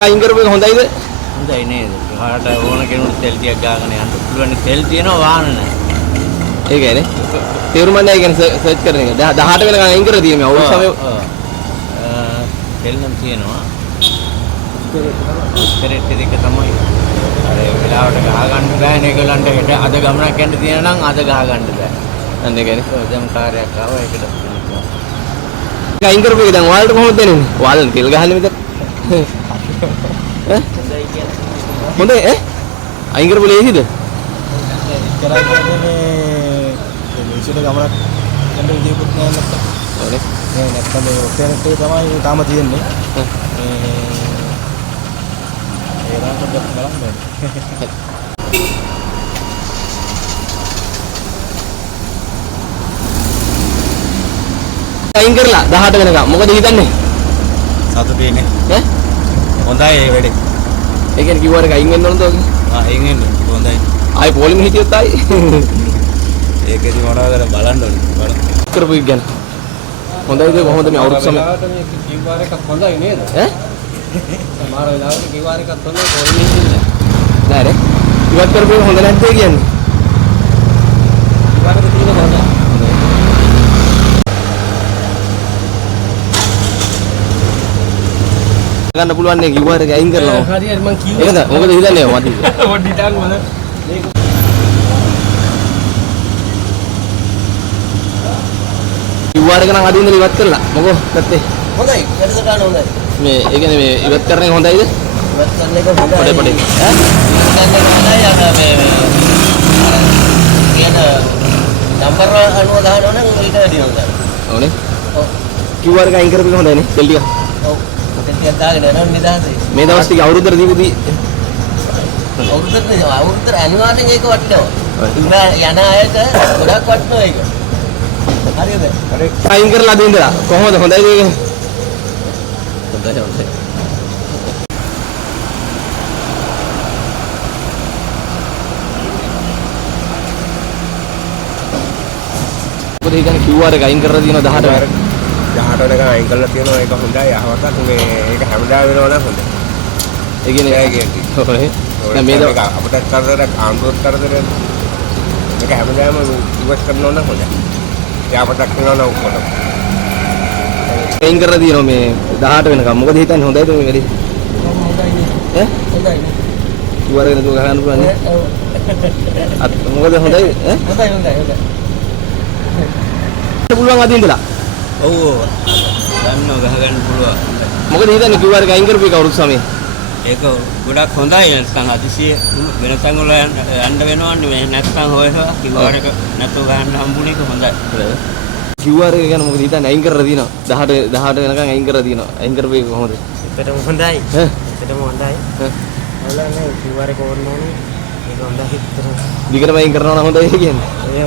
අයින් කරපු එක හොඳයිද? හොඳයි නේද? කාට ඕන කෙනෙකුට තෙල් ටිකක් ගාගෙන යන්න පුළුවන්. තෙල් තියෙනවා වාහන නැහැ. ඒකනේ. තේරුම් ගන්න ඒ කියන්නේ සර්ච් කරන එක. 18 වෙනකන් අයින් කරලා තියෙනවා මේ අවුරුදු සමය. තෙල් නම් තියෙනවා. ඉතරෙත් ටික තමයි. අර වෙලාවට ගහ ගන්න බෑනේ ඒගොල්ලන්ට හෙට අද ගමනක් යන්න තියෙන නම් අද ගහ ගන්න බෑ. අන්න ඒකනේ. දැන් කාර්යයක් ආවා ඒකට. අයින් කරපු එක දැන් ඔයාලට කොහොමද දැනෙන්නේ? ඔයාලට තෙල් ගහන්නේ මෙතන. හොඳයි කියන්නේ. හොඳයි ඈ? අයින් කරපු ලේසිද? කරා කියන්නේ මේසෙට ගමනක් යන්න විදියකුත් නෑ නැත්තම්. ඔනේ. නෑ නැත්තම් මේ ඔක්ටේනට් එක තමයි තාම තියෙන්නේ. ඒ රාකට බලන්න. අයින් කරලා 18 වෙනකන් මොකද හිතන්නේ? සතුටුයිනේ. ඈ? හොඳයි ඒ වැඩේ. ඒ කියන්නේ කිව්වට අයින් වෙන්න ඕනද ඔක? අයින් වෙන්න හොඳයි. ආයි පොලිම හිටියොත් ආයි. ඒකෙදි මොනවද බලන්න ඕනේ. බලන්න. කරපු එක ගැන. හොඳයිද කොහොමද මේ අවුරුදු සමය? මේ කිව්වාර එකක් හොඳයි නේද? ඈ? සමහර වෙලාවට කිව්වාර එකක් හොඳයි පොලිමේ ඉන්නේ. නෑනේ. ඉවත් කරපු එක හොඳ නැද්ද කියන්නේ? කිව්වාරක තියෙන හොඳයි. ගන්න පුළුවන් නේ කිව්වාර එක අයින් කරලා. හරියට මං කිව්වා. ඒකද? මොකද හිතන්නේ මදි? පොඩි ටාක් මොන කිව්වාර එක නම් අදින් ඉඳලා ඉවත් කරලා. මොකෝ නැත්තේ? හොඳයි. වැඩසටහන හොඳයි. මේ ඒ කියන්නේ මේ ඉවත් කරන එක හොඳයිද? ඉවත් කරන එක හොඳයි. පොඩි පොඩි. ඈ? ඉවත් කරන එක හොඳයි. අර මේ කියන නම්බර අනුව ගහනවා නම් ඊට වැඩි හොඳයි. ඕනේ. ඔව්. කිව්වාර එක අයින් කරපු එක හොඳයිනේ. තෙල් ටික. ඔව්. ටිකක් දාගෙන යනවා නිදහසේ. මේ දවස් ටික අවුරුද්දට දීපුදී අවුරුද්දට අනිවාර්යෙන් ඒක වටිනවා. යන අයට ගොඩක් වටිනවා ඒක. හරියද? අයින් කරලා අදින් ඉඳලා කොහොමද හොඳයිද ඒක? හොඳයි හොඳයි. මොකද කියන්නේ කිව්වාර එක අයින් කරලා තියෙනවා 18 වෙනකන්. 18 වෙනකන් අයින් කරලා තියෙනවා ඒක හොඳයි. අහවතක් මේ ඒක හැමදාම වෙනවා නම් හොඳයි. ඒ කියන්නේ ඒ කියන්නේ. ඔනේ. දැන් මේ දවස් අපිට කරදරයක් ආන්දෝලන කරදරයක් මේක හැමදාම ඉවත් කරනවා නම් හොඳයි. යාපතක් වෙනවා නම් ඔක්කොම. අයින් කරලා තියෙනවා මේ 18 වෙනකන්. මොකද හිතන්නේ හොඳයිද මේ වැඩි? හොඳයි. ඈ? හොඳයි. කිව්වාර එක නේද ගහන්න පුළුවන් නේ? අත් මොකද හොඳයි ඈ? හොඳයි. පුළුවන් අදින් ඉඳලා. ඔව් ඔව්. ගන්නව ගහ ගන්න පුළුවන්. මොකද හිතන්නේ කිව්වාර එක අයින් කරපු එක අවුරුදු සමය. ඒක ගොඩක් හොඳයි නැත්නම් අතිශය වෙන තැන් වල යන්න වෙනවන්නේ නැත්නම් හොයලා කිව්වාර එක නැතුව ගන්න හම්බුනේ ඒක හොඳයි. කිව්වාර එක ගැන මොකද හිතන්නේ අයින් කරලා තියෙනවා 18 වෙනකන් අයින් කරලා තියෙනවා. අයින් කරපු එක කොහොමද? ඒකටම හොඳයි. ඈ? ඒකටම හොඳයි. බලන්න කිව්වාර එක ඕන ඕනේ. ඒක හොඳයි. දිගටම අයින් කරනවා නම් හොඳයි කියන්නේ. ඒ